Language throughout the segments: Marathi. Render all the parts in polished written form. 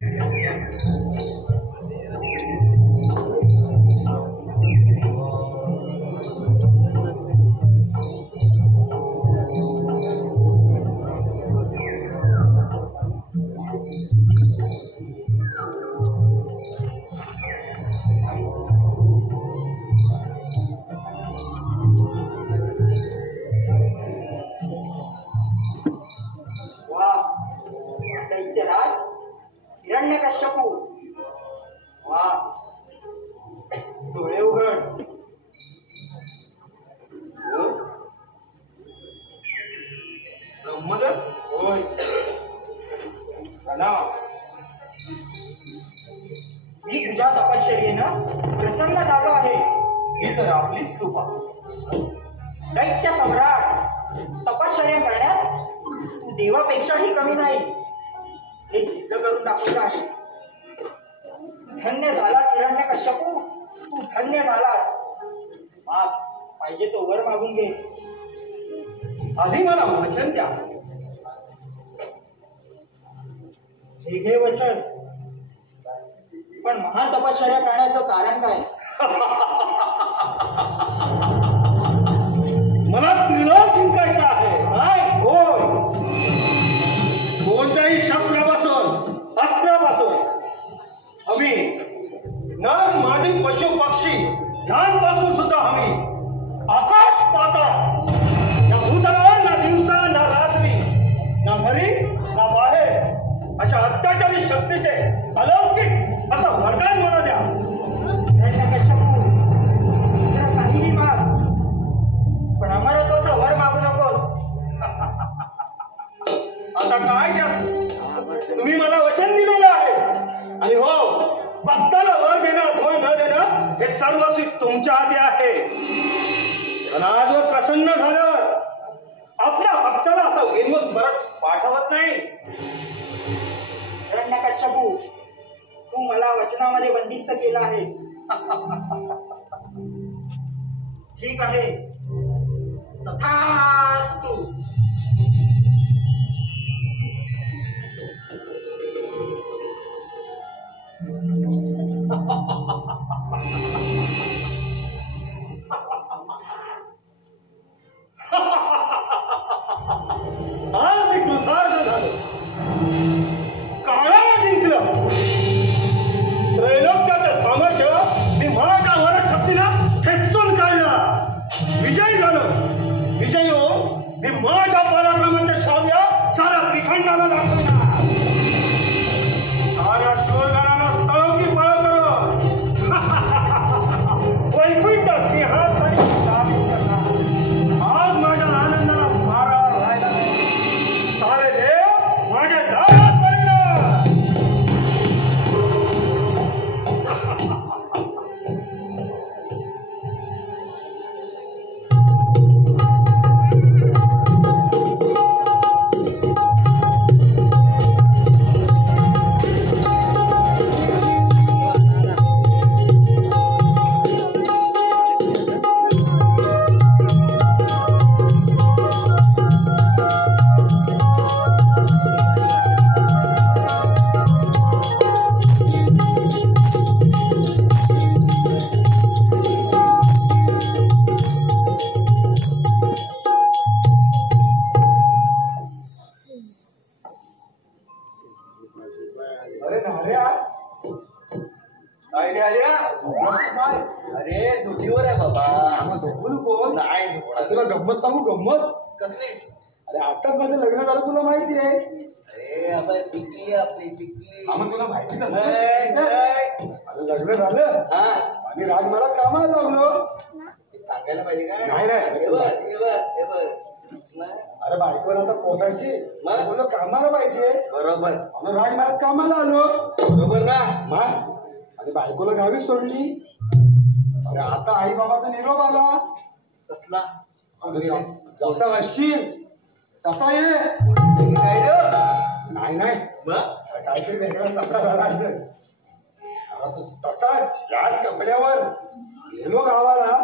मी तुझ्या तपश्चर्येनं प्रसन्न झालो आहे. ही तर आपलीच कृपा. दैत्य सम्राट, तपश्चर्या करण्यात तू देवापेक्षाही कमी नाहीस हे सिद्ध करून दाखवलं आहेस. धन्य झालास हिरण्यकश्यपू, तू धन्य झालास. माग, पाहिजे तो वर मागून घे. आधी मला वचन द्या. हे घे वचन. पण महान तपश्चर्या करण्याचं कारण काय? मला त्रिलोक जिंकायचा आहे. काय? होय. कोणत्याही शस्त्रापासून, अस्त्रापासून आम्ही नर मादी पशु पक्षी यांपासून सुद्धा आम्ही आकाश पाताळ या भूतलावर ना दिवसा ना रात्री ना घरी ना बाहेर अशा अत्याचारी शक्तीचे अलौकिक असं वरदान मला द्या. हिरण्यकश्यपू, तुला काहीही माग, पण अमरत्वाचा वर मागू नकोस. आता काय द्यायचं? तुम्ही मला वचन दिलेलं आहे आणि हो, भक्ताला वर देणं अथवा न देणं हे सर्वस्वी तुमच्या हाती आहे. पण आजवर प्रसन्न झाल्यावर आपल्या भक्ताला असं विनोद परत पाठवत नाही. हिरण्यकश्यपू, तू मला वचनामध्ये बंदिस्त केलं आहेस. ठीक आहे, तथास्तु. आज मी कृतार्थ झालो. काळाला जिंकलं. त्रैलोक्याचं सामर्थ्य मी माझ्या वरद शक्तीला खेचून काढला. विजयी झालो. विजयी होऊन मी माझ्या पराक्रमाचे श्राव्य साऱ्या त्रिखंडाला दाखवणार. साऱ्या शूरगणांना सळोकी पळ करत वैकुंठ सिंहासनी स्थापित करणार. आज माझ्या आनंदाला मारा राहिला नाही. सारे देव माझ्या दारात पडणार. अरे नाऱ्या, काय रे आर्या? अरे दुटीवर आहे बाबा. झोपू नको. नाही तुला गंमत सांगू? गंमत कसली? अरे आताच माझं लग्न झालं, तुला माहिती आहे. अरे आपण पिकली आपली पिकली. मग तुला माहितीच नाही, असेल. नाही. माझं लग्न झालं हा, आणि राज मला कामाला लावलो. ते सांगायला पाहिजे काय? नाही, नाही. हे बघ, हे बघ, हे बघ. नाही. अरे बायकोला आता पोसायची, मग? बोललो कामाला पाहिजे. बरोबर म्हणून राज मला कामाला आलो. बरोबर ना. मग आणि बायकोला गावी सोडली. अरे आता आई बाबाचा निरोप आला. कसला? अरे जसा असशील तसा ये. काय रे? नाही नाही, मग काहीतरी वेगळा कपडा झाला असेल. तसाच याच कपड्यावर गेलो गावाला.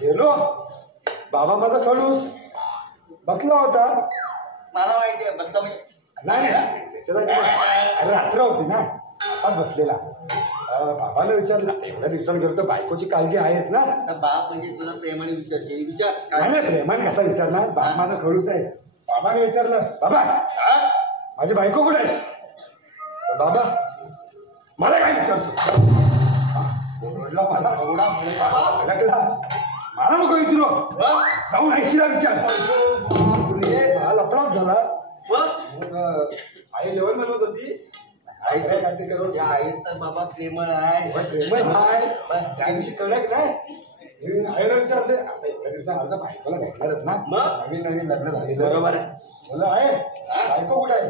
गेलो, बाबा माझा खडूस बसला होता. मला माहिती आहे बसला म्हणजे नाही त्याच्यासाठी अरे रात्र होती ना आता बसलेला बाबाला विचारलं आता एवढ्या दिवसांनी गेलो तर बायकोची काळजी आहेच ना. आता बाप म्हणजे तुला प्रेमाने विचारशील विचार नाही नाही प्रेमान कसा विचारणार बाप माझा खडूस आहे. बाबाने विचारलं बाबा माझी बायको कुठे आहे. तर बाबा मला काय विचारतो ओरडला मला एवढा म्हणे बाबा भडकला मला नको विचारू जाऊन आईशीला विचार. मला लपडाच झाला. मग आई जेवण बनवत होती आई काय काय ते करून त्या आईस तर बाबा प्रेमळ आहे. प्रेमळ हाय त्या दिवशी कडक नाही आईला विचारले आता एवढ्या दिवसात अर्धा बायकोला भेटणारच ना. मग? नवीन नवीन लग्न झाले बरोबर आहे. बोला आहे बायको कुठे आहे.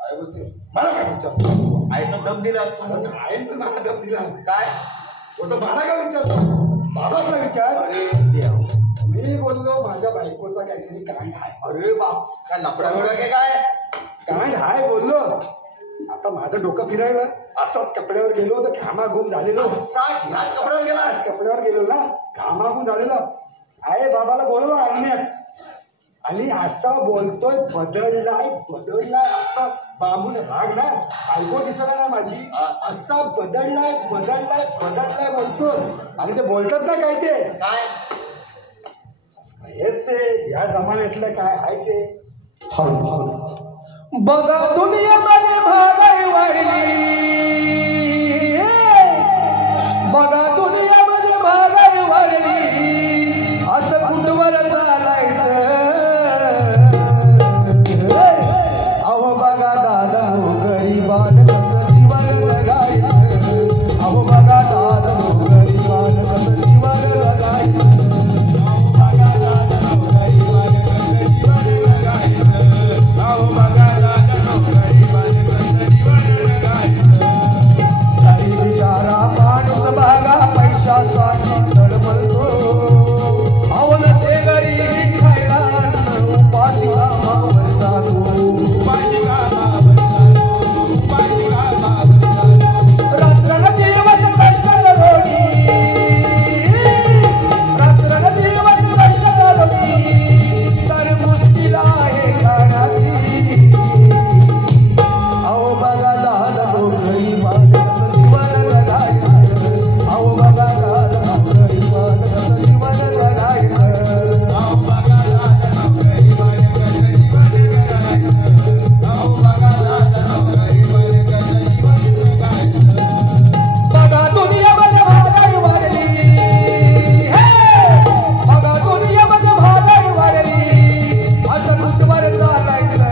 आई बोलते मला काय विचारतो आईचा दम दिला असतो आई पण मला दम दिला काय बोलतो मला काय विचारतो बाबाला विचार. अरे देव मी बोललो माझ्या बायकोचा काहीतरी कांड आहे. अरे बाप काय लफडा काय कांड हाय बोललो. आता माझं डोकं फिरायला असाच कपड्यावर गेलो तर घामाघूम झालेलो. ह्याच कपड्यावर गेला आज कपड्यावर गेलो ना घामाघूम झालेलो. आहे बाबाला बोललो आणण्यात आणि असा बोलतोय बदललाय असा बांबून राग ना बायको दिसला ना माझी असा बदललाय बोलतोय आणि ते बोलतात ना काय ते काय हे ते या जमान्यातलं काय आहे ते. बघा दुनियामध्ये महागाई वाढली. बघा दुनियामध्ये महागाई वाढली. असं कुठवर चालायचं. अहो बघा दादा गरीबान कसं जीवन जगायचं. अहो बघा दादा गरीबान कसं जीवन जगायचं. काही बिचारा माणूस बघा पैशासाठी तडमडतो. अवन शेजारी खायला अन्न उपाशी कामावर जातो. रात्रंदिवस कष्ट करोनी. रात्रंदिवस कष्ट करोनी. तर मुश्किल आहे खाण्याची. अहो बघा दादा गरीबान कसं जीवन जगायचं. अहो बघा दादा गरीबान कसं जीवन जगायचं. बघा दुनियामध्ये महागाई वाढली. बघा दुनियामध्ये महागाई वाढली. असं कुठवर चालायचं.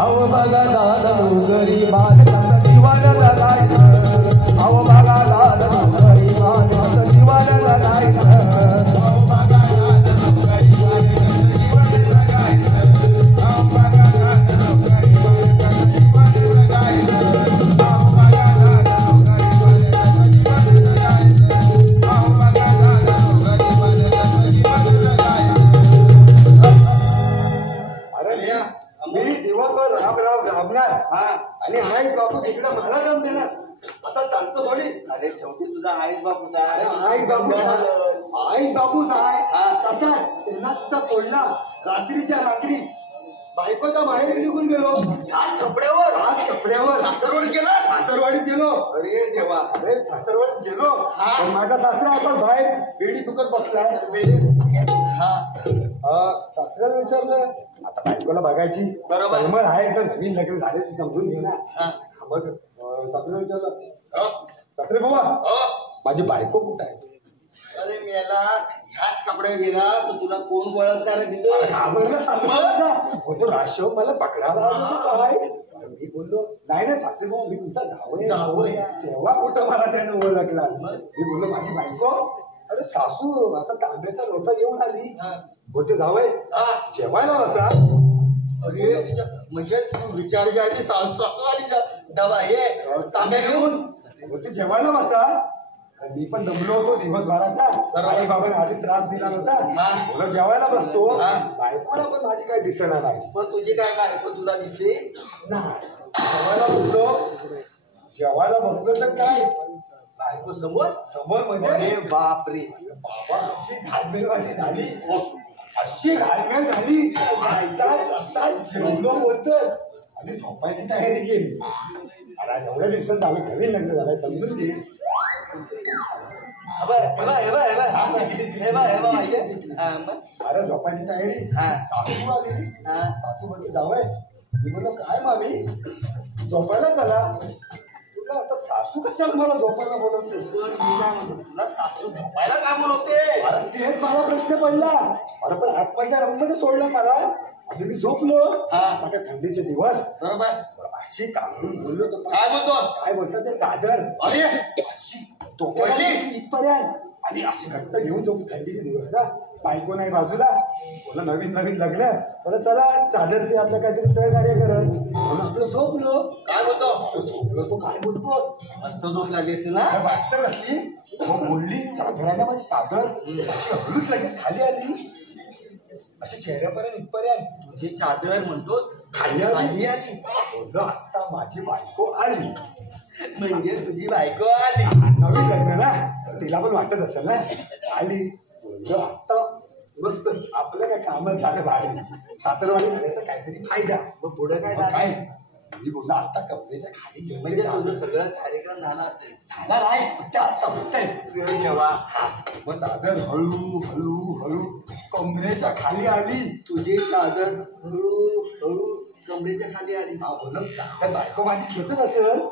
अहो बघा दादा गरीबान कसं जीवन जगायचं. अहो बघा दादा गरीबान कसं जीवन जगायचं. अरे मी दिवसभर राबणार आणि आईस बापूस इकडे मला दम देणार असा चालतो थोडी. अरे शेवटी तुझा आईस बापूस अरे आहे. आईस बापूस आहे तसा त्यांना तिथं सोडला. रात्रीच्या रात्री बायकोच्या माहेरी निघून गेलो. ह्याच कपड्यावर आज कपड्यावर सासरवड गेला. सासरवाडीत गेलो. अरे देवा अरे सासरवाडीत गेलो पण माझा सासरा आता बाहेर बेडी फुकत बसलाय. सासऱ्याला विचारलं आता बायकोला बघायची बरोबर. मग आहे तर नवीन लग्न झाले ती समजून घे ना. मग सासऱ्याला विचारलं सासरे बाबा माझी बायको कुठं आहे. अरे मेला ह्याच कपड्यावर गेला तर तुला कोण ओळखणार तिथं. घाबरला सासऱ्याचा तो राशव मला पकडायला आला होता काय. मी बोललो नाही ना सासरे भाऊ मी तुमचा जावई. तेव्हा कुठं मला त्यानं ओळखला. मी बोललो माझी बायको अरे सासू असा तांब्याचा लोटा घेऊन आली. बोलते जावई जेवायला बसा. अरे तुझ्या म्हणजे तू विचारायच्या आधी सासू आली डबा हे तांब्या घेऊन. बोलते जेवायला बसा. मी पण दमलो होतो दिवसभराचा. आई बाबाने आधी त्रास दिला नव्हता. बोला जेवायला बसतो. बायकोला पण माझी काय दिसणार नाही. पण तुझी काय बायको तुला दिसली नाही जेवायला बसलो तर काय बायको समोर समोर म्हणजे अरे बापरे बाबा अशी घालमेलवाणी झाली. अशी घालमेल झाली असा जेवलो होतं आणि झोपायची तयारी केली. अरे एवढ्या दिवसात आम्ही नवीन लग्न झालंय समजून घे. अरे झोपायची तयारी. सासू आली. सासू म्हणते जावय. मी बोललो काय मामी झोपायला चला. आता सासू कशाला मला झोपायला बोलवते. तुला सासू झोपायला काय बोलवते. अरे तेच मला प्रश्न पडला. अरे पण आतमधल्या रूम मध्ये सोडलं मला आणि मी झोपलो. आता काय थंडीचे दिवस बरोबर अशी काढून बोललो तो काय बोलतो. काय बोलतात ते चादर अरे अशी डोक्याला इथपर्यंत आणि अशी घट्ट घेऊन झोप. थंडीचे दिवस ना बायको नाही बाजूला. बोला नवीन नवीन लग्न बोला चला चादर ते आपलं काहीतरी सहकार्य करत म्हणून आपलं झोपलो. काय बोलतो. झोपलो तो काय बोलतोस. मस्त झोप लागली असेल ना. वाटतं राहती मग बोलली चादराने माझी चादर अशी हळूच लगेच खाली आली. अशी चेहऱ्यापर्यंत इथपर्यंत. तुझी चादर म्हणतोस खाली खाली आली. आली. बोललो आता माझी बायको आली. म्हणजे तुझी बायको आली. नवीन लग्न ना तिला पण वाटत असेल ना. आली. बोललो आता मस्त आपलं काय कामच झालं बाहेर. सासरवाडी झाल्याचा काहीतरी फायदा. मग पुढे काय मग झालं. काय मी बोललो आता कपड्याच्या खाली म्हणजे घेऊन तुझं सगळं कार्यक्रम झाला असेल. झाला नाही ते आता होतंय. वेळ ठेवा. मग चादर हळू हळू हळू कमरेच्या खाली आली. तुझी चादर हळू हळू कमरेच्या खाली आली. हा बोललो चादर बायको माझी खेचत असेल.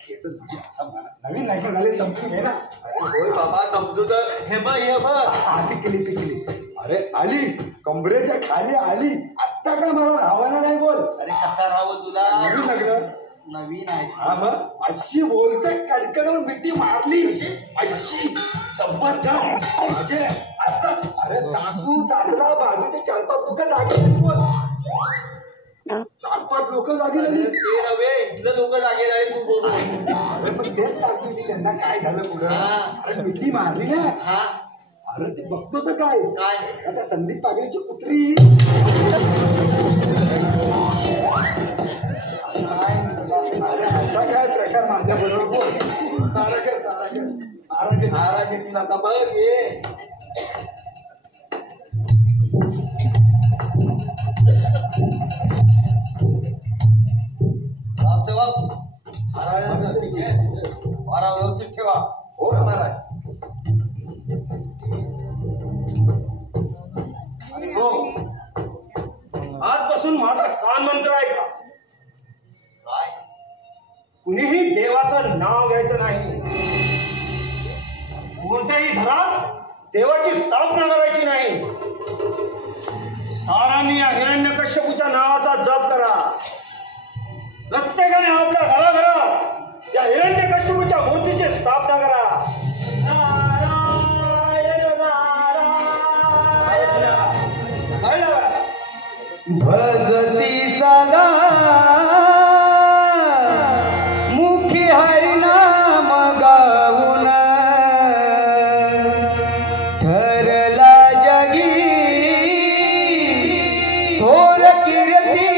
खेचत म्हणजे असं म्हणा नवीन लग्न झाले समजून घे ना. अरे होय बाबा समजू तर. हे बघ हे बघ. पिकली. अरे आली कमरेच्या खाली आली. आत्ता का मला राहावायला नाही बोल. अरे कसा राहावं तुला. नवीन लग्न नवीन आहेस. हा मग अशी बोलते कडकडून मिठी मारली. अशी जबरदस्त म्हणजे असं. अरे सासू सासरा बाजूचे 4-5 लोक जागे नाही बोल. 4-5 लोक जागे अरे नाही. ते नव्हे इथलं लोक जागे झाले तू बोलू. अरे पण तेच सांगतो मी त्यांना काय झालं पुढं. हा. अरे मिठी मारली ना. हा अरे ते बघतो तर काय काय. आता संदीप पागडीची कुत्री. अरे असा काय प्रकार माझ्या बरोबर बोल. महाराज येतील आता बघ ये. सेवक मारा व्यवस्थित ठेवा. हो का महाराज. आणि हो आजपासून माझा कान मंत्र आहे का. काय. कुणीही देवाचं नाव घ्यायचं नाही. कोणत्याही घरात देवाची स्थापना करायची नाही. सारांनी या हिरण्यकश्यपूच्या नावाचा जप करा. प्रत्येकाने आपल्या घराघरात या हिरण्यकश्यपूच्या मूर्तीची स्थापना करा. भजती सदा मुखी हरिनाम गाऊन ठरला जगी थोर कीर्ती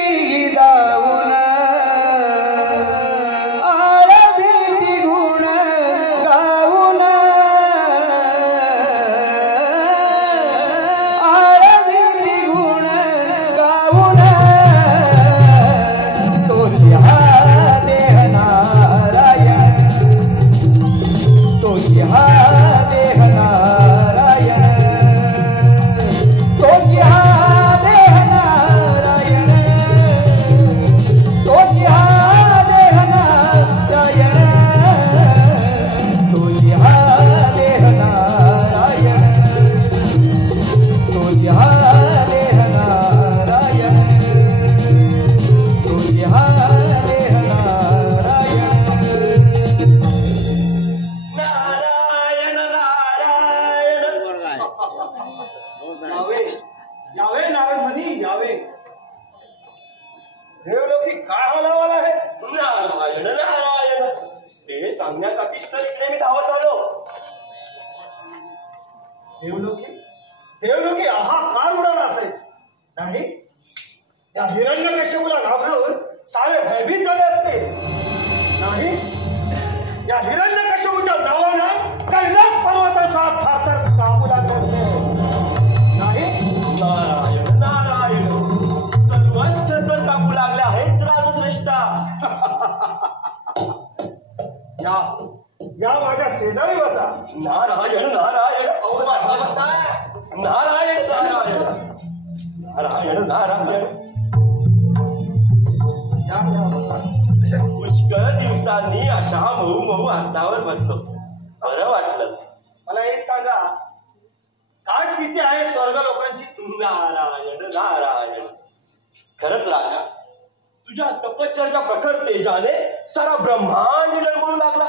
दाऊन आळविती गुण गाऊन आळविती गुण गाऊन तोची हा देह नारायण तोची हा देह नारायण तोची हा देह नारायण तोची हा देह नारायण तोची हा देह नारायण तोची हा देह नारायण तुझी हा देह नारायण. नारायण नारायण. यावे यावे नारायण म्हणी यावे. देवलोकी काय हलावाला आहे. नारायण नारायण ते सांगण्यासाठी तर इकडे मी धावत आलो. देवलोकी देवलोकी हाहाकार उडाला असेल नाही. या हिरण्यकश्यपूला घाबरून सारे भयभीत झाले असते नाही. या हिरण्यकश्यपूच्या नावानं कैलास पर्वताचा थरथर कापू लागले असते नाही. श्रेष्ठा. या या माझ्या शेजारी बसा. नारायण नारायण. अहो, बसा बसा. नारायण नारायण. नारायण नारायण. या बसा. पुष्कळ दिवसांनी अशा मऊ मऊ आसनावर बसलो. बरं वाटलं. मला एक सांगा, काय स्थिती आहे स्वर्ग लोकांची? नारायण नारायण. खरंच राजा, तुझ्या तपश्चर्याच्या प्रखर तेजाने सारा ब्रह्मांड निलंबळू लागला.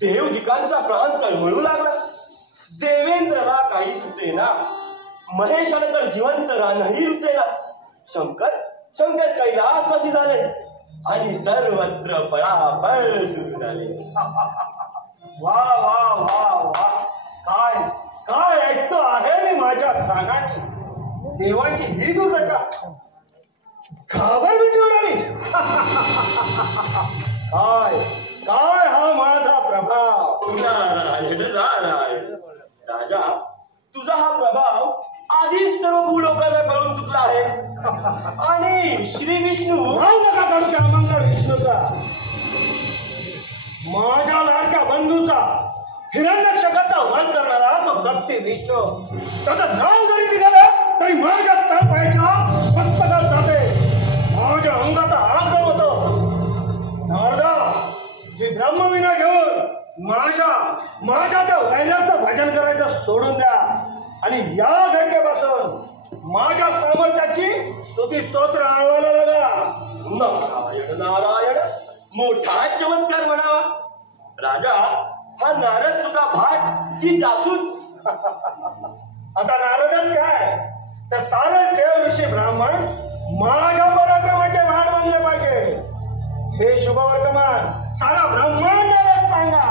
देवदिकांचा प्राण तळमळू लागला. देवेंद्रला काही सुचेना. महेशाने तर जिवंत रानही रुचेना. शंकर शंकर कैलासवासी झाले आणि सर्वत्र पळापळ सुरू झाले. वा वा वा वा. काय काय ऐकतो आहे मी माझ्या कानाने. देवांची ही दुर्दशा. घाबर मिटवणारी. काय काय हा माझा प्रभाव. नारायण नारायण. राजा, तुझा हा प्रभाव आधीच सर्व भूलोकांना कळून चुकला आहे. आणि श्री विष्णू नाव नका काढू त्या मंगळ विष्णूचा. माझ्या लाडक्या बंधूचा हिरण्यक्षकाचा वध करणारा तो कपटी विष्णू. त्याचं नाव जरी निघालं तरी माझ्या तळपायाच्या मस्तकात जाते. माझ्या अंगाचा आगम होतो. नारदा, ही ब्रह्मविना घेऊन माझ्या त्या वैराचं भजन करायचं सोडून द्या आणि या घटनेपासून माझ्या सामर्थ्याची स्तुती स्तोत्र आळवायला लागा. नारायण नारायण. मोठा चमत्कार म्हणावा. राजा, हा नारद तुझा भाट की जासूद? आता नारदच काय तर सारे देव ऋषी ब्राह्मण माझ्या पराक्रमाचे भाड बनले पाहिजे. हे शुभवर्तमान सारा ब्रह्मांडाला सांगा.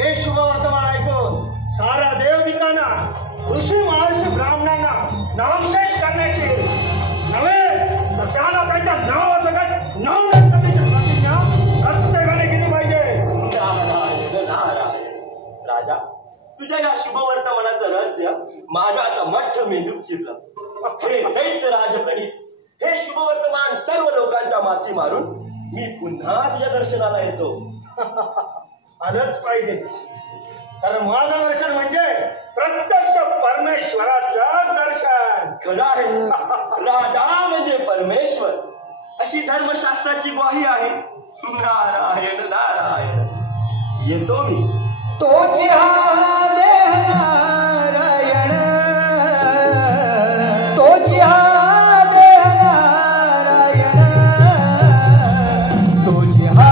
हे शुभवर्तमान ऐकून सारा देवदिकांना ऋषी महर्षी ब्राह्मणांना नामशेष करण्याची नव्हे तर त्यांना त्यांच्या नावासकट नावनंतरीची प्रतिज्ञा प्रत्येकाने केली पाहिजे. नारायण नारायण. राजा, तुझ्या या शुभवर्तमानाचं रहस्य माझ्या आता मठ्ठ मेंदूत शिरलं. हे दैत्य राजप्रणित, हे शुभवर्तमान सर्व लोकांच्या माथी मारून मी पुन्हा तुझ्या दर्शनाला येतो. आलंच पाहिजे. कारण माझं दर्शन म्हणजे प्रत्यक्ष परमेश्वराचं दर्शन. खरं आहे. राजा म्हणजे परमेश्वर अशी धर्मशास्त्राची ग्वाही आहे. नारायण नारायण. येतो मी. तोची हा देह नारायण. तोची हा देह नारायण. तोची हा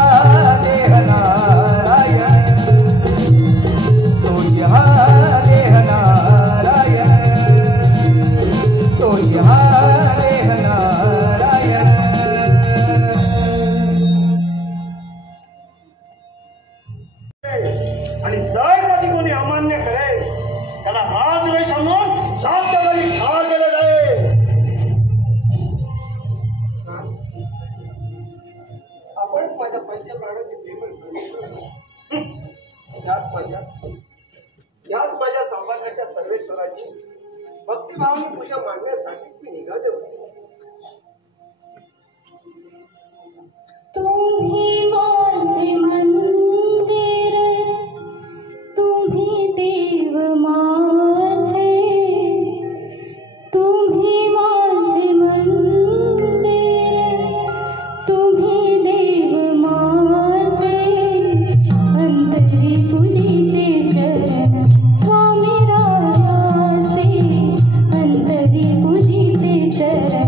देह नारायण. तोची हा देह नारायण. तोची हा देह नारायण. आणि जर कधी कोणी अमान्य करेल त्याला राजद्रोही समजून जागच्या जागी ठार केलं जाईल. आपण माझ्या पंचप्राणाचे प्रेम याच माझ्या संभागाच्या सर्वेश्वराची भक्तिभावाने पूजा मांडण्यासाठीच मी निघाले होते. तुम्ही माझे मंदिर, तुम्ही देव माझे. तुम्ही माझे मंदिर, तुम्ही देव माझे. अंतरी पूजिते चरण स्वामी रायाचे. अंतरी पूजिते चरण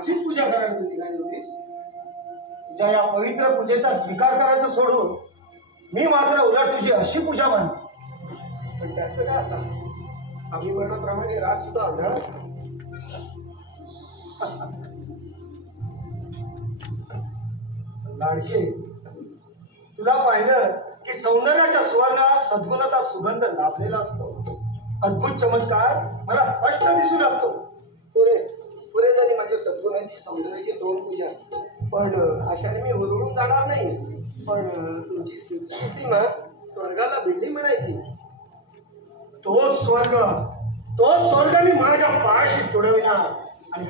माझीच पूजा करायला तू निघाली होतीस? तुझ्या या पवित्र पूजेचा स्वीकार करायचं सोडून मी मात्र उलट तुझी अशी पूजा मानली. पण त्याचं काय आता, अभिवर्णाप्रमाणे राग सुद्धा आंधळा असतो. लाडके, तुला पाहिलं की सौंदर्याच्या सुवर्णाला सद्गुणाचा सुगंध लाभलेला असतो. अद्भुत चमत्कार मला स्पष्ट दिसू लागतो. पुरे झाली माझ्या सद्गुणाची सौंदर्याची तोंड पूजा. पण अशाने मी हुरळून जाणार नाही. पण तुमची स्तुतीची सीमा स्वर्गाला भिडली म्हणायची. तो स्वर्ग मी माझ्या पायाशी तुडविणार. आणि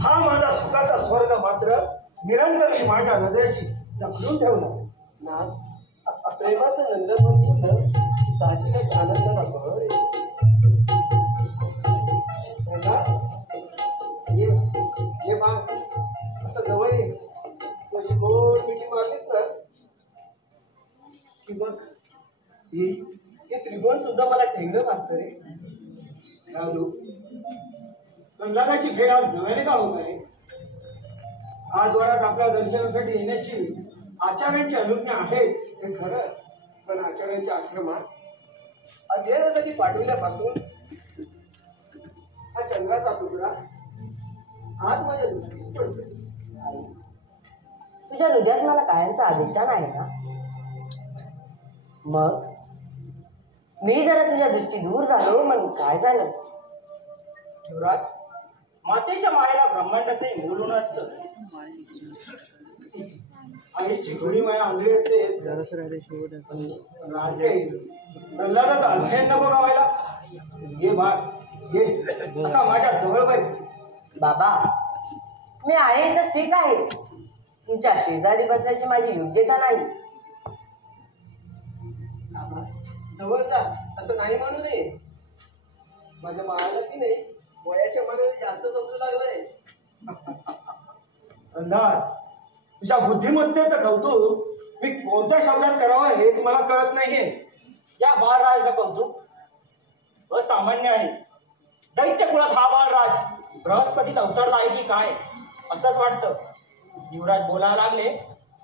हा माझा सुखाचा स्वर्ग मात्र निरंतर मी माझ्या हृदयाशी जपलून ठेवला. नाथ, प्रेमाचं नंदनवन फुललं साहजिकच आनंदाला बहर येतो. ये बा, असं जवळ ये. तुझी गोड मिठी मारलीस ना की बघ, हे त्रिभुवन सुद्धा मला ठेंगणं भासतं रे. राजू, प्रल्हादाची भेट आज नव्याने का होत आहे? आज वडात आपल्या दर्शनासाठी येण्याची आचार्यांची अनुज्ञा आहेच. हे खरं, पण आचार्यांच्या आश्रमात अध्ययनासाठी पाठवल्यापासून हा चंद्राचा तुकडा आज माझ्या दृष्टीस पडतोय. आई, तुझ्या हृदयात मला कायमचं अधिष्ठान आहे ना? मग मी जरा तुझ्या दृष्टी दूर झालो, मग काय झालं? युवराज, मातेच्या मायेला ब्रह्मांडाचंही बोलून असतं. आईची घडी माया आंधळी असतेच. लाडके, प्रल्हादाचं अध्ययन नको गावायला. ये बाळ, ये असा माझ्या जवळ बैस. बाबा, मी आहे तर ठीक आहे. तुमच्या शेजारी बसण्याची माझी योग्यता नाही. जवळ जा असं नाही म्हणू नये. माझ्या बाळाला की नाही वयाच्या मनाने जास्त समजू लागलंय. प्रल्हाद, तुझ्या बुद्धिमत्तेचं कौतुक मी कोणत्या शब्दात करावं हेच मला कळत नाहीये. या बाळराजाचं कौतुक असामान्य आहे. दैत्य कुळात हा बाळराज बृहस्पतीत अवतरला आहे की काय असंच वाटतं. युवराज बोलायला लागले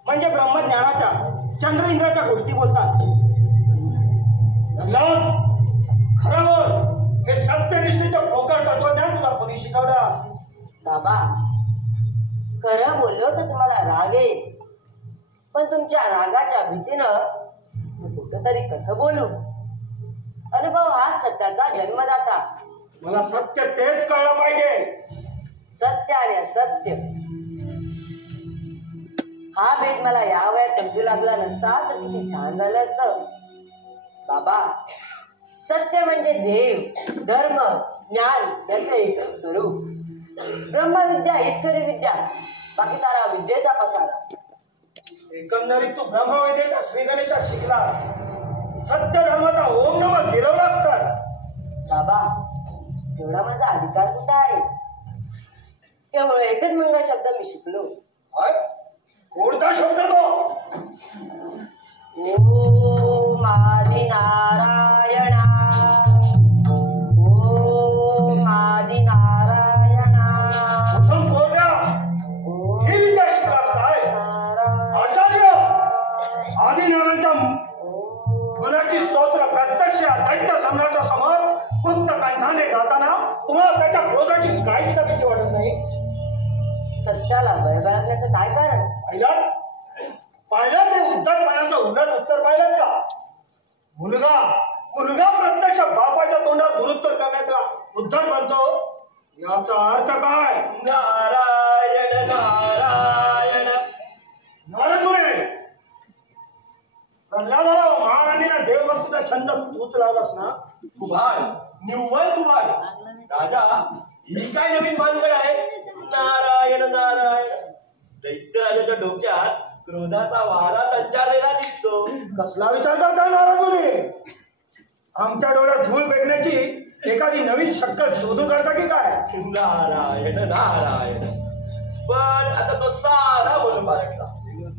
म्हणजे ब्रह्मज्ञानाच्या चंद्र इंद्राच्या गोष्टी बोलतात. प्रल्हाद, खरं बोल. हे सत्यनिष्ठेचं ठोकर तत्वज्ञान तुला कोणी शिकवलं? बाबा, खरं बोललो तर तुम्हाला राग येईल, पण तुमच्या रागाच्या भीतीनं मी कुठंतरी कसं बोलू? अनुभव हा सत्याचा जन्मदाता. मला सत्य तेच कळलं पाहिजे. सत्य आणि असत्य हा भेद मला या वयात समजू लागला नसता तर किती छान झालं असतं. बाबा, सत्य म्हणजे देव, धर्म, ज्ञान याचं एकच स्वरूप. ब्रह्मविद्या हीच खरी विद्या, बाकी सारा विद्येचा पसारा. एकंदरीत तू ब्रह्मविद्येचा श्रीगणेशा शिकलास, सत्य धर्माचा ओम नमः गिरवलास तर. बाबा, एवढा माझा अधिकार कुठे आहे? केवळ एकच मंगळ शब्द मी शिकलो. काय? कोणता शब्द तो? ओम आदि नारायणा, ओम आदि नारायणा, उत्तम बोलण्या. ओम ही विद्या शिकलास काय? आचार्य, आदिनारायणाच्या गुणाची स्तोत्र प्रत्यक्ष दैत्य सम्राटासमोर पुस्त कंठाने गाताना तुम्हाला त्याच्या क्रोधाची काहीच भीती वाटत नाही? सत्याला बळबळण्याचं काय कारण? पाहिलं ते उद्धटपणाचं उलट उत्तर पाहिलं का? मुलगा प्रत्यक्ष बापाच्या तोंडात दुरुत्तर करण्याचा उद्धट बनतो. याचा अर्थ काय? नारायण नारायण. नारद मुने, प्रल्हादाला महाराणीला देवभक्तीचा छंद तूच लावलास ना? कुभार, निव्वळ कुभार. राजा, ही काय नवीन भानगड आहे? नारायण नारायण. दैत्यराजाच्या डोक्यात क्रोधाचा वारा संचारलेला दिसतो. कसला विचार करताय नारद मुने? आमच्या डोळ्यात धूळ पेटण्याची एखादी नवीन शक्कल शोधून काढता की काय? नारायण नारायण. पण आता तो सारा बोलून पालटला.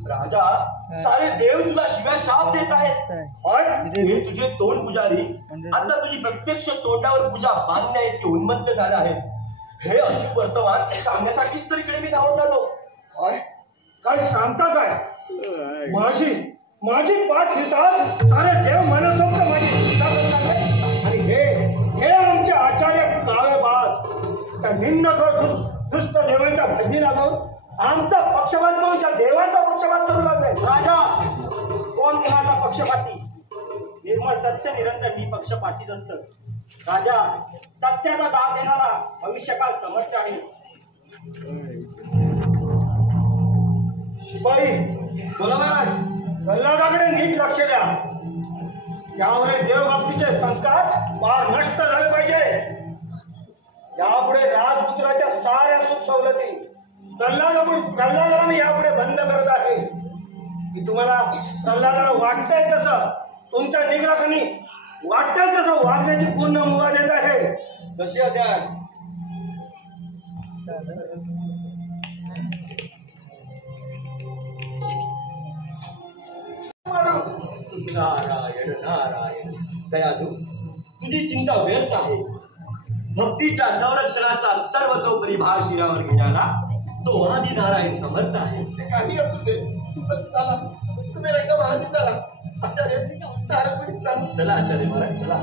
राजा, सारे देव तुला शिव्या शाप देत आहेत. हे तुझे तोंड पुजारी आता तुझी प्रत्यक्ष तोंडावर पूजा बांधण्या इतके उन्मत्त झाले आहेत. हे अशुभ वर्तमान सांगण्यासाठीच तर इकडे मी धावत आलो. काय काय सांगता काय? माझी पाठ घेतात सारे देव मनसोक्त माझी चिंता करता काय? आणि हे आमचे आचार्य कावेबाज त्या निंदखोर दुष्ट देवांच्या भजनी लागून आमचा पक्षपात करून त्या देवांचा पक्षपात करू लागले. राजा कोण देवाचा पक्षपाती? निर्मळ सत्य निरंतर मी पक्षपातीच असत. राजा सत्याचा दाब देणारा भविष्यकाळ समर्थ आहे. शिपाई बोला महाराज. प्रल्हादाकडे नीट लक्ष द्या. त्यामुळे देवभक्तीचे संस्कार फार नष्ट झाले पाहिजे. यापुढे राजपुत्राच्या साऱ्या सुख सवलती प्रल्हादाला मी यापुढे बंद करत आहे. मी तुम्हाला प्रल्हादाला वाटतंय तसं तुमच्या निग्रहाखाली वाटतंय तसं वागण्याची पूर्ण मुभा देत आहे. कशी अध्याय? नारायण नारायण. दयालू, तुझी चिंता व्यर्थ आहे. भक्तीच्या संरक्षणाचा सर्वतोपरी भार शिरावर घेण्याला तो आदि नारायण समर्थ आहे. ते काही असू दे, पण चला तुम्ही रंग महाराज चला. आचार्य नारळपणी चला. चला आचार्य महाराज चला.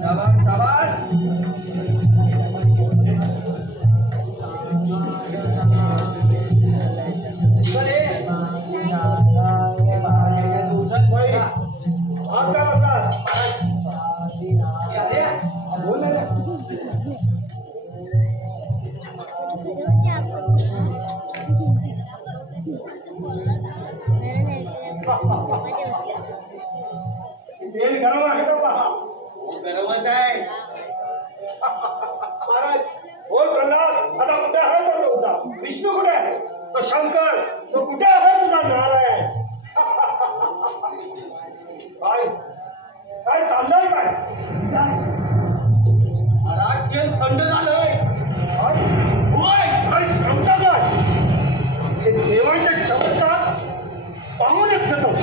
शाबास शाबास. तेल गरम आहे का पहा. गरमच आहे महाराज. बोल प्रल्हाद, आता कुठे आहे तो होता? विष्णू कुठे आहे? तो शंकर तो कुठे आहे? तुझा नारायण. काय काय चाललंय काय? महाराज तेल थंड झालंय. काय सांगता काय? हे देवांचे चमत्कार पाहून येत घेतो.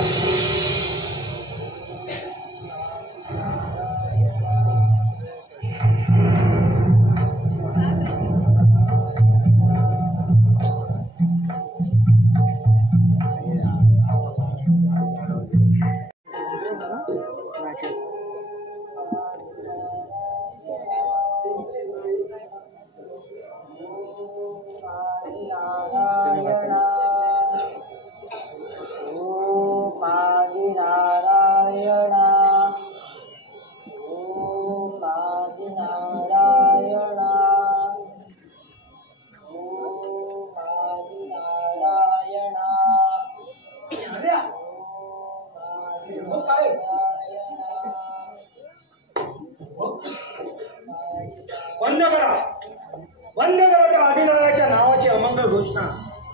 बंद करा त्या आदिनारायणच्या नावाची अमंगल घोषणा.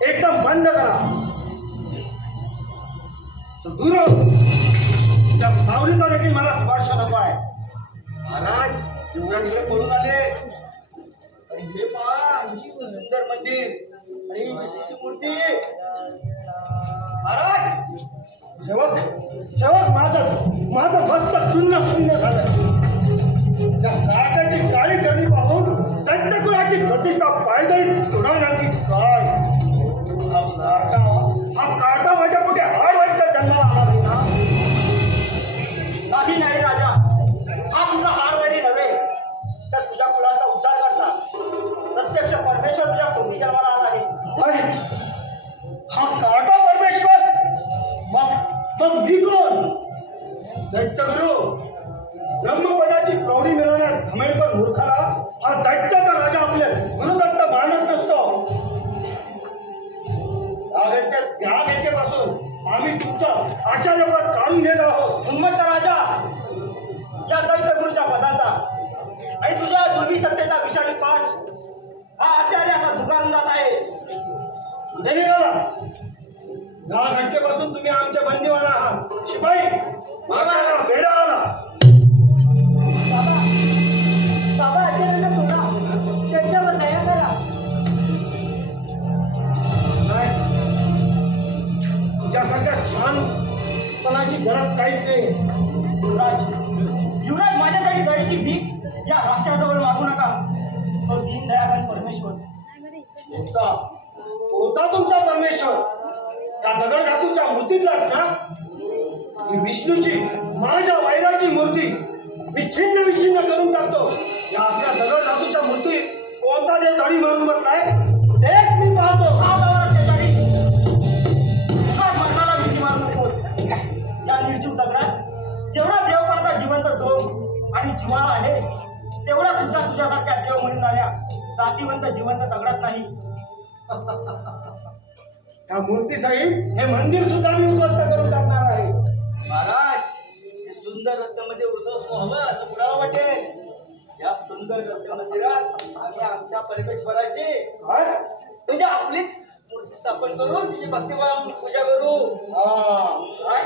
एकदम बंद करा. दूर त्या सावलीचा देखील मला स्पर्श नको आहे. महाराज युवराज इकडे पळून आले. आणि हे पहा आमची सुंदर मंदिर आणि विष्णूची मूर्ती. महाराज सेवक माझं मस्तक शून्य झालं. त्या काटाची काळी करणी पाहून दत्तकुळाची प्रतिष्ठा पायदळी तुडवणार की काय? हा काटा माझ्या कुठे हाड वाईट जन्माला आला नाही ना? नाही राजा, हा तुझा हाडवैरी नव्हे तर तुझ्या कुळाचा उद्धार करता प्रत्यक्ष परमेश्वर तुझ्या पोटी जन्माला आला आहे. हा काटा परमेश्वर? मग मी कोण? दैत्यगुरु ब्रह्मपदाची प्रौढी मिळवण्यात धमेलकर मूर्खाला हा दैत्याचा राजा आपले गुरुदत्त मानत नसतो. या घटनेपासून आम्ही तुमचं आचार्यपद काढून घेत आहोत. उन्मत्त राजा, या दैत्यगुरूच्या पदाचा आणि तुझ्या जुलमी सत्तेचा विषारी पाश हा आचार्य असा झुकारून जात आहे. या घटनेपासून तुम्ही आमच्या बंदीवान आहात. शिपाई वेडा आला. बाबा आचार्यांना सोडा, त्यांच्यावर दया करा. तुझ्यासारख्या छान गरज काहीच नाही. युवराज माझ्यासाठी दयेची भीक या राक्षसाजवळ मागू नका. तो दीनदयाळ परमेश्वर होता तुमचा परमेश्वर त्या दगड धातूच्या मूर्तीतलाच ना. ही विष्णूची माझ्या वैराची मूर्ती मी छिन्न विच्छिन्न करून टाकतो. या आपल्या दगड धातूच्या मूर्तीत कोणता देव धडी मारून बसलाय तेच मी पाहतो. मरणाला भीती मारू नको. या निर्जीव दगडात जेवढा देव करता जिवंत जोम आणि जिवाळा आहे तेवढा सुद्धा तुझ्यासारख्या देव म्हणणाऱ्या जातीवंत जिवंत दगडात नाही. त्या मूर्तीसहित हे मंदिर सुद्धा मी उद्ध्वस्त करून टाकणार आहे. महाराज हे सुंदर रत्नामध्ये उद्ध्वस्त व्हावं असं कुणाला वाटेल. या सुंदर रत्न मंदिरात आम्ही आमच्या परमेश्वराची म्हणजे आपलीच मूर्ती स्थापन करू तिची भक्तिभाव पूजा करू. काय?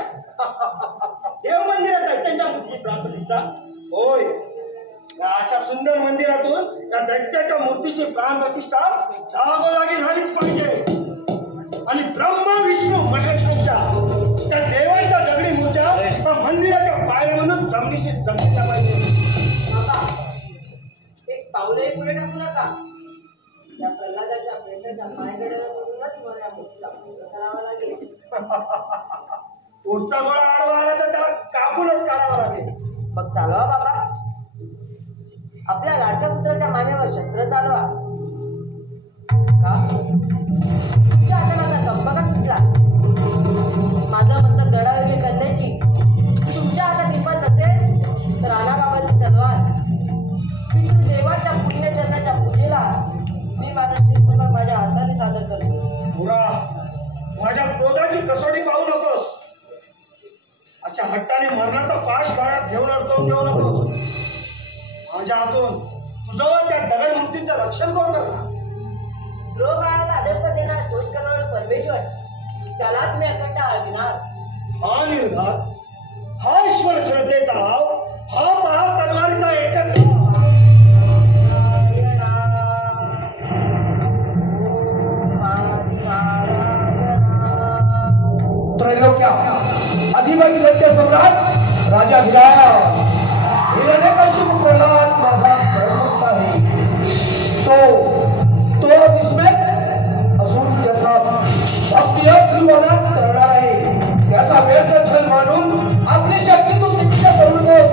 देव मंदिरात दैत्यांच्या मूर्तीची प्राणप्रतिष्ठा होय. या अशा सुंदर मंदिरातून त्या दैत्याच्या मूर्तीची प्राणप्रतिष्ठा जागोजागी झालीच पाहिजे. आणि ब्रह्मा विष्णू महेशांच्या त्या देवांच्या दगडी मूर्त्या त्या मंदिराच्या पायऱ्या म्हणून जमिनीशी जमल्या पाहिजे. बाबा एक पाऊलही पुढे टाकू नका. या प्रल्हादाच्या प्रेताच्या पायगड्याला म्हणूनच मला या मूर्तीला पूजा करावा लागेल. पुढचा गोळा आडवा आला तर त्याला कापूनच काढावा लागेल. मग चालवा बाबा. आपल्या लाडक्या पुत्राच्या मानेवर शस्त्र चालवा. का तुमच्या हाताला असा कंप का सुटला? माझं मस्तक दडा वगैरे करण्याची तुमच्या हातात हिंमत नसेल तर आणा बाबाची तलवार. तिथून देवाच्या पुण्यचरणाच्या पूजेला मी माझा श्रीकृपा माझ्या हाताने सादर करतो. पुरा माझ्या क्रोधाची कसोटी पाहू नकोस. अशा हट्टाने मरणाचा पाश काळात घेऊन अडकवून घेऊ नकोस. माझ्या हातून तुझं त्या दगड मूर्तीचं रक्षण कोण करणार? द्रोह काळाला आदर्श देणार तोच करणारा परमेश्वर त्यालाच मी अखंड आळविणार. हा निर्धार, हा ईश्वर श्रद्धेचा भाव, हा पहा तलवारीचा एकच त्रैलोक्या अधिपती दैत्य सम्राट राजाधिराज हिरण्यकशिपू प्रल्हाद माझा प्रमुख आहे. तो विस्मय असून त्याचा भक्ती त्रिभुवनात तरणार आहे. त्याचा व्यर्थ छल मानून आपली शक्ती तू तितक्या करू नकोस.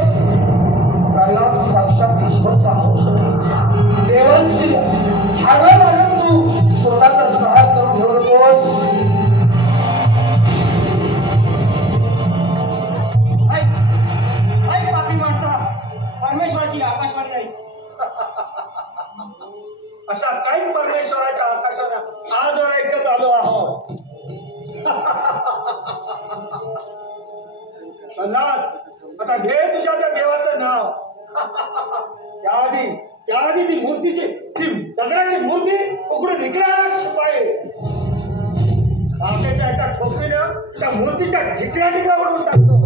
प्रल्हाद साक्षात ईश्वरचा अंश आहे. देवांशी हाडा म्हणून तू स्वतःचा सहाय करून घेऊ नकोस. पापी माणसा परमेश्वराची आकाशवाणी नाही. अशा काही परमेश्वराच्या आकाशाने आजवर ऐकत आलो आहोत. प्रल्हाद आता घे तुझ्या त्या देवाचं नाव. त्याआधी ती मूर्तीची ती दगडाची मूर्ती उघडून निघण्याला शिपाई आमच्या एका ठोकरीनं त्या मूर्तीच्या ढिकऱ्या ढिकऱ्या उडवून टाकतो.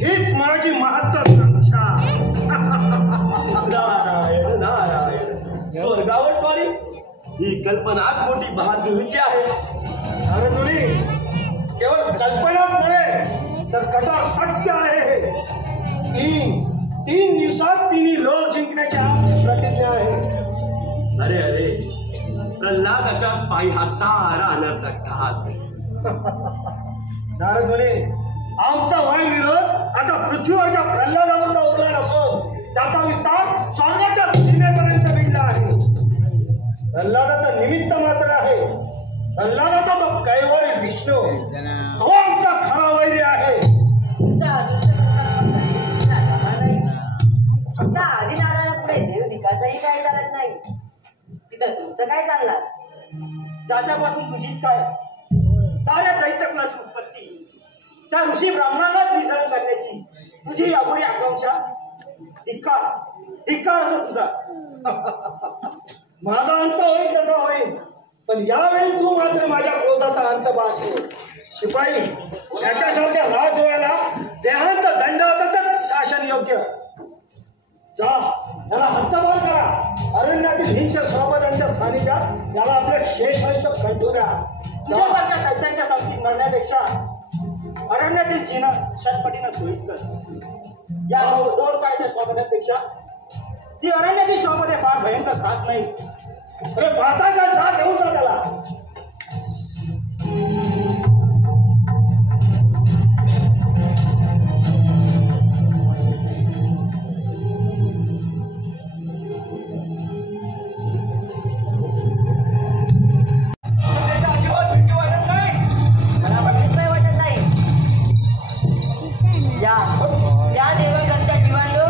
हीच माझी महत्वाकांक्षा. नारायण नारायण. स्वर्गावर स्वारी ही कल्पनाच मोठी बहादुरीची आहे. अरे मुली केवळ कल्पनाच नव्हे तर कठोर सत्य आहे. तीन दिवसात तिन्ही लोक जिंकण्याची प्रल्हादाच्याच पायी हा सारा अनर्थ घास. नारद म्हणे आमचा वाईट विरोध आता पृथ्वीवरच्या प्रल्हादापुरता उरला नसून त्याचा विस्तार स्वर्गाच्या सीमेपर्यंत भिडला आहे. प्रल्हादाचा निमित्त मात्र आहे. प्रल्हादाचा तो कैवारी विष्णू तो आमचा खरा वैरी आहे. तुमचा अदृष्ट नाही. आमच्या आदिनारायणापुढे देव दिकाचाही काय चालत नाही. तिथं तुमचं काय चालणार? ज्याच्यापासून तुझीच काय साऱ्या दैत्यकुलाची उत्पत्ती त्या ऋषी ब्राह्मणालाच निधन करण्याची तुझी अघोरी आकांक्षा. धिक्कार धिक्कार असो तुझा. माझा अंत होईल तसा होईल पण यावेळी तू मात्र माझ्या क्रोधाचा अंत पाहशील. शिपाई याच्यासारख्या राजद्रोहाला देहांत दंड तर शासन योग्य. जा याला हद्दपार करा. अरण्यातील हिंस स्वापदांच्या सानिध्यात याला आपल्या शेषांश कंठू द्या. तुझ्यासारख्या दैत्यांच्या संगतीत मरण्यापेक्षा अरण्यातील जीवन शतपटीनं सोयीस्कर. या दोन पायच्या स्वागतापेक्षा ती अरण्यातील स्वागत फार भयंकर खास नाही. अरे पाहता का जा ठेवून जा त्याला. या देवघरच्या जीवांनो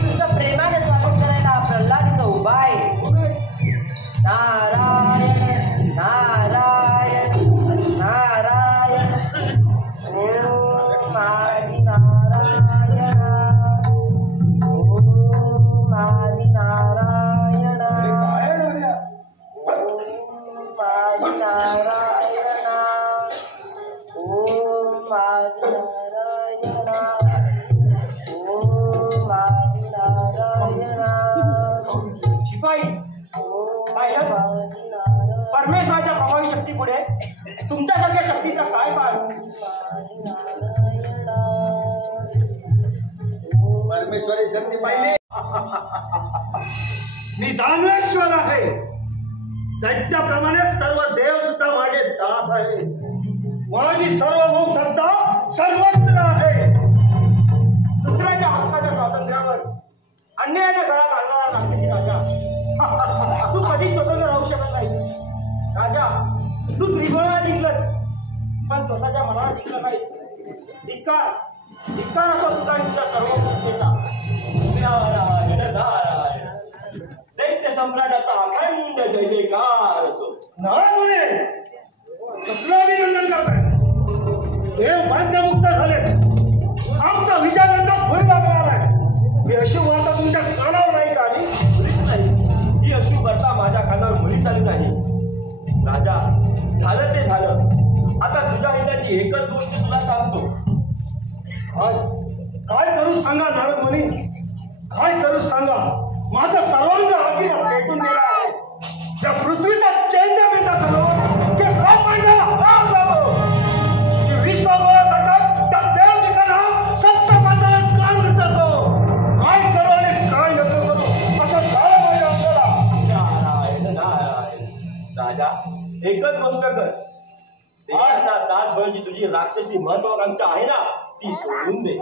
तुमचं प्रेमाने स्वागत करायला प्रल्हाद इथं उभा आहे. नारायण नारायण नारायण ओम आदि नारायण ओम आदि नारायण ओम आदि नारायण ओम आदि नारायण शिपाई पाहिलं परमेश्वराच्या प्रभावी शक्ती पुढे तुमच्यासारख्या शक्तीचा काय पार. परमेश्वरी शक्ती पाहिली. मी दानवेश्वर आहे. दैत्याप्रमाणे सर्व देव सुद्धा माझे दास आहे. माझी सार्वभौम सत्ता सर्वत्र आहे. दुसऱ्याच्या हक्काच्या स्वातंत्र्यावर अन्यायाने गळा घालणारा राक्षसी राजा तू कधीच स्वतंत्र राहू शकत नाही. राजा तू त्रिगुणाला जिंकलंस पण स्वतःच्या मनाला जिंकलं नाहीस. धिक्कार धिक्कार असो तुझा आणि तुझ्या सर्व शक्तीचा. नारायण नारायण. दैत्य सम्राटाचा अखंड जय जयकार असो. नारद म्हणे कसलं अभिनंदन करताय. देव बांध्यमुक्त झाले. आमचा विजयानंद फुलला मिळालाय. ही अशी वार्ता तुमच्या कानावर नाही का आली. मुलीच नाही ही अशी वार्ता माझ्या कानावर मुलीच आली नाही. राजा झालं ते झालं. आता तुझ्या हिताची एकच गोष्ट तुला सांगतो. काय करू सांगा नारद मुनी. काय करू सांगा. माझा सर्वांग आगीला पेटून गेला आहे. त्या पृथ्वीचा चैत्य बेता करो की ब्रह्मांडाला प्राण लावो की विश्वगोळा करतात त्या देव ठिकाणा सप्त पाताळात कान उठतो. काय करू आणि काय नको करू असं झालं माझ्या अंगाला. नारायण नारायण. राजा एकच गोष्ट कर. देवाचा दास होण्याची तुझी राक्षसी महत्वाकांक्षा आहे ना ती सोडून दे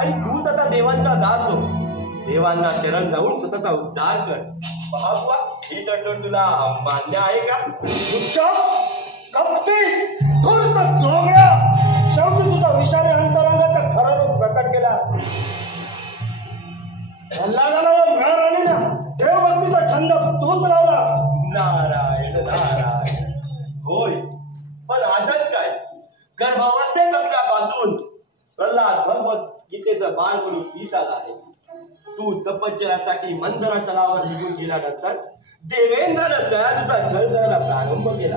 आणि तूच आता देवांचा दास हो. देवांना शरण जाऊन स्वतःचा उद्धार कर. महात्मा ही तडजोड तुला मान्य आहे का. उच्च कपटी धूर्त जोगळ्या शेवटी तुझा विषारी अंतरंगाचा खरा रूप प्रकट केला. प्रल्हादाला मिळाला नाही ना. देवभक्तीचा छंद तूच लावलास. नारायण नारायण. होय पण आजच काय गर्भावस्थेत असल्यापासून प्रल्हाद भगवत गीतेचं बाण म्हणून गीत आला आहे. तू तपश्चर्यासाठी मंदरा चलावर निघून गेल्यानंतर देवेंद्रानं कयाधूचा छळ करायला प्रारंभ केला.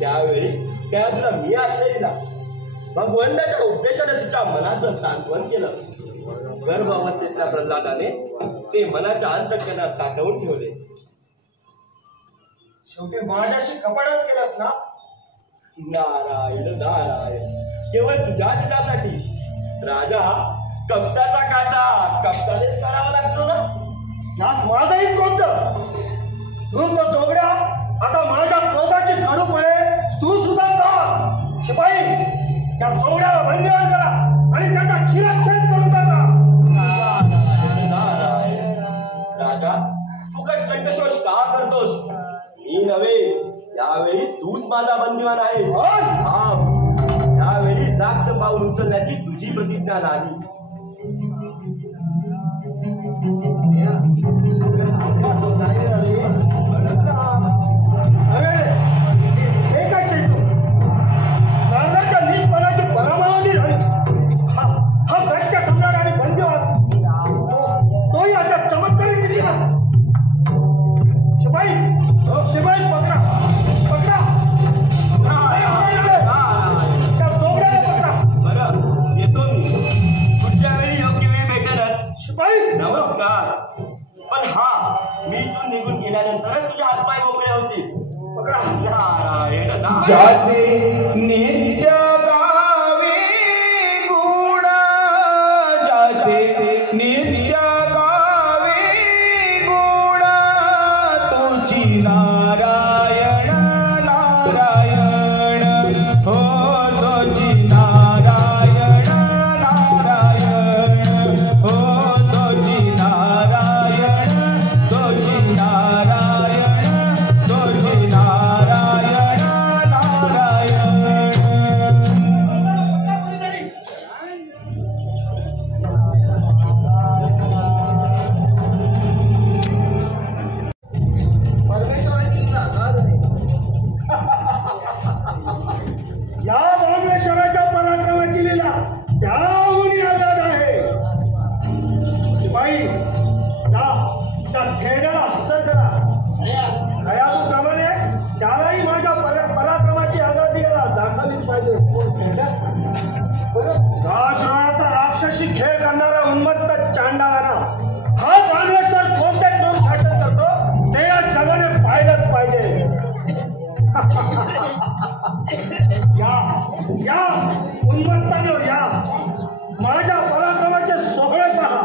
त्यावेळी कयाधूला मी आश्रय दिला. भगवंताच्या उपदेशाने तिच्या मनाचं सांत्वन केलं. गर्भावस्थेतल्या प्रल्हादाने ते मनाच्या अंतःकरणात साठवून ठेवले. शेवटी माझ्याशी कपडच केलंस ना. नारायण नारायण. केवळ तुझ्याच हितासाठी. राजा कपटाचा काटा कपटानेच काढावा लागतो ना. यात माझं हित कोणतं. धूर्त जोगड्या शिपाई त्या चोरड्याला बंदिवान करा आणि त्याचा शिरच्छेद करून टाका. राजा फुकट कंठशोष का करतोस? मी नव्हे, यावेळी तूच माझा बंदिवान आहेस. यावेळी जागचं पाऊल उचलण्याची तुझी प्रतिज्ञा नाही. अरे हे काय चेतू, नारळाच्या नीचपणाची परामावधी झाली. हा दैत्य सम्राट आणि बंदिवान तोही अशा चमत्कारी केली ना. शिपाई शिपाई पकडा पकडा त्या चोरड्याला पकडा. बरं, येतो मी. पुढच्या वेळी योग्य वेळ भेटेलच. शिपाई नमस्कार. पण हा, मी इथून निघून गेल्यानंतरच तुझे हातपाय मोकळे होतील. पकडा. नारायण नारायण. ज्याचे नित्य गावे गुण, ज्याचे नित्य गावे गुण, तुझी नारायण नारायण हो, तुझी नारायण नारायण हो, तुझी नारायण, तुझी नारायण, तुझी नारायण नारायण. परमेश्वराची लीला अगाध आहे. या भुवनेश्वराच्या पराक्रमाची लीला त्याहूनही आझाद आहे. शिपाई जा त्या खेड्याला हजर करा. खयालूप्रमाणे त्यालाही माझ्या पराक्रमाची आझादीला दाखवलीच पाहिजे. राजद्रोहाचा राक्षसी खेळ करणारा उन्मत्त चांडाळाना हा दानवेश्वर कोणते क्रम शासन करतो ते या जगाने पाहिलंच पाहिजे. या या उन्मत्तानो या, माझ्या पराक्रमाचे सोहळे पहा.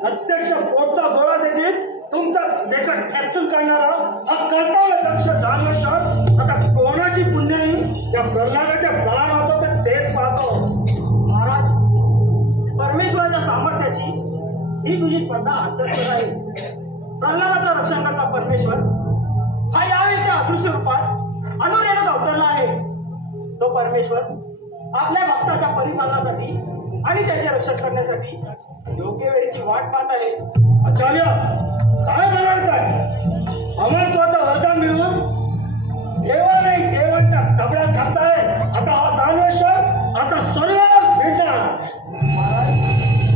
प्रत्यक्ष पोटचा गोळा देखील तुमचा देखत ठेचून काढणारा हा कर्तव्य दक्ष दानवेश्वर आता कोणाची पुण्याई त्या प्रल्हादाच्या फळाला होतो तर तेच पाहतो. महाराज, परमेश्वराच्या सामर्थ्याची ही तुझी स्पर्धा हास्यास्पद आहे. प्रल्हादाचं रक्षण करता परमेश्वर हा यावेळीच्या अदृश्य रूपात अनुरेणात अवतरला आहे. तो परमेश्वर आपल्या भक्ताच्या परिपालनासाठी आणि त्याचे रक्षण करण्यासाठी योग्य वेळेची वाट पाहत आहे. आचार्य काय बरळताय? अमरत्वाचा वरदान मिळवून देवा नाही देवांच्या जबड्यात घातलाय. आता हा दानवेश्वर आता स्वर्गात भेटणार. महाराज,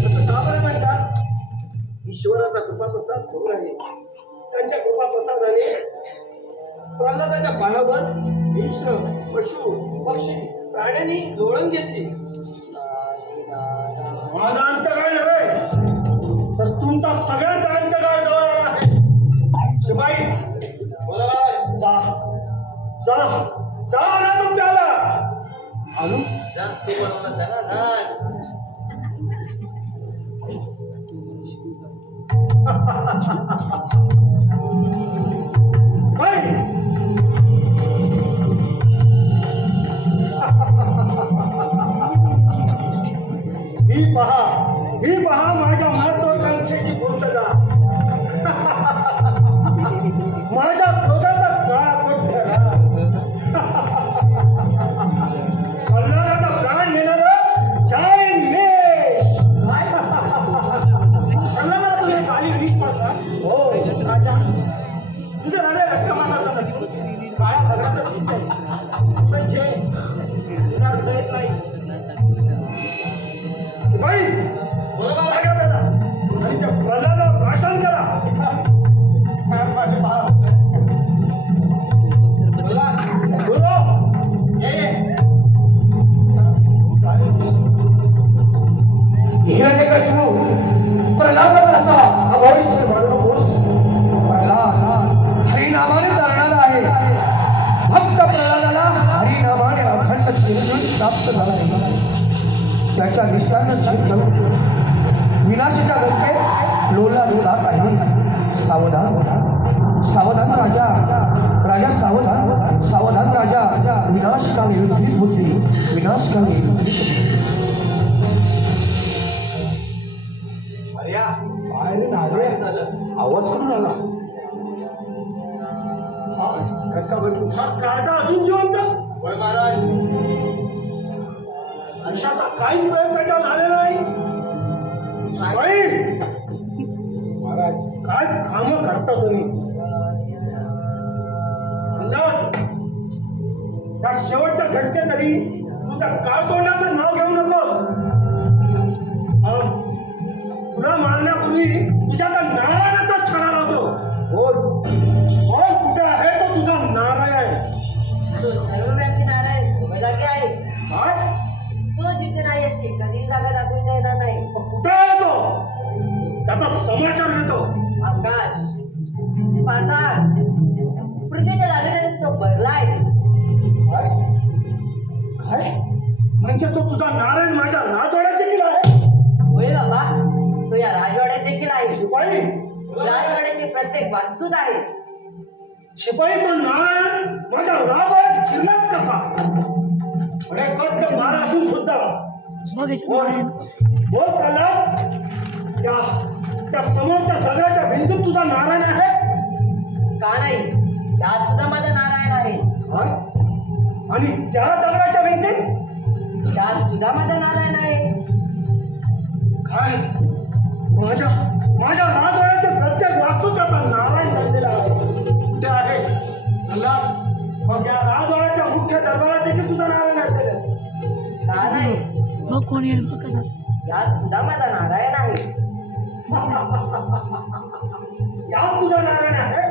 तसं का बरं म्हणतात? ईश्वराचा कृपाप्रसाद दूर आहे. त्यांच्या कृपाप्रसादाने प्रल्हादाच्या पायावर विष्णू, पशु, पक्षी, प्राण्यांनी लोळण घेतली. माझा अंतकाळ नव्हे तर तुमचा सगळ्यांचा अंतकाळ जवळ आला आहे. शिपाई बोला बाय. जा जा जा ना तू प्याला आणू जा, ते बनवलं जरा जा. काय ही पहा माझ्या महत्वाकांक्षेची पूर्तता. माझ्या क्रोधाचा काळा कुठला प्रल्हादाचा प्राण घेणारा जय मेष. प्रल्हादाला तुझे चाली विष पाडला. हो राजा, तुझं हृदय रक्तमासाचं नसतं, काळ्या भगराचं दिसतंय. पण जे तुला हृदयच नाही. बाई जागा बेला आणि त्या प्रल्हादाला भाषण करा. गुरु हिरण्यकशिपू प्रल्हादाला असा अभावी छळ मारू नकोस. प्रल्हाद हरिनामाने तरणारा आहे. भक्त प्रल्हादाला हरिनामाने अखंड चिरंजीव प्राप्त झाला आहे. त्याच्या निष्ठानं छेद घालून विनाशाच्या गंगेत लोळला जात आहे. सावधान सावधान राजा, राजा सावधान, सावधान राजा. विनाशकाले उद्धित बुद्धी विनाशकाले उद्धित अरे या अरे नारे आवाज कुठून आला कटका बदलू हा कार्टा अजून जिवंत होय महाराज. अशाचा काहीच प्रयोग त्याच्यावर झालेला नाही. बाई, महाराज काय काम करता तुम्ही? अंदाज त्या शेवटच्या घटके तरी तू त्या काळतोंडाचं नाव घेऊ नकोस. तुला मारण्यापूर्वी तुझ्या त्या नारायणाचा छडा लावतो. बोल बोल, कुठे आहे तो तुझा नारायण? तो सर्वव्यापी नारायण सर्व जागी आहे. काय? तो जिथे नाही अशी कधी जागा दाखवता येणार नाही. कुठे आहे तो? त्याचा समाचार घेतो. आकाश, पाताळ, पृथ्वीच्या लालेने तो भरलाय. काय? म्हणजे तो तुझा नारायण माझ्या राजवाड्यात देखील आहे? होय बाबा, तो या राजवाड्यात देखील आहे. शिपाई, राजवाड्याची प्रत्येक वास्तूत आहे. शिपाई, तो नारायण माझ्या राजवाड्यात शिरलाच कसा? अरे कट्ट मारा असून सुद्धा बोल बोल प्रल्हाद, त्या समोरच्या दगडाच्या भिंतीत तुझा नारायण आहे? का नाही, त्यात सुद्धा माझा नारायण आहे. काय? आणि त्या दगडाच्या भिंतीत त्यात सुद्धा माझा नारायण आहे. काय? माझ्या राजवाड्याचे प्रत्येक वास्तू त्याचा नारायण ठरलेला आहे. कुठे आहे प्रल्हाद? मग या राजवाड्याच्या मुख्य दरबारात देखील तुझा नारायण असेल? का नाही, यात सुद्धा माझा नारायण आहे. यात तुझा नारायण आहे?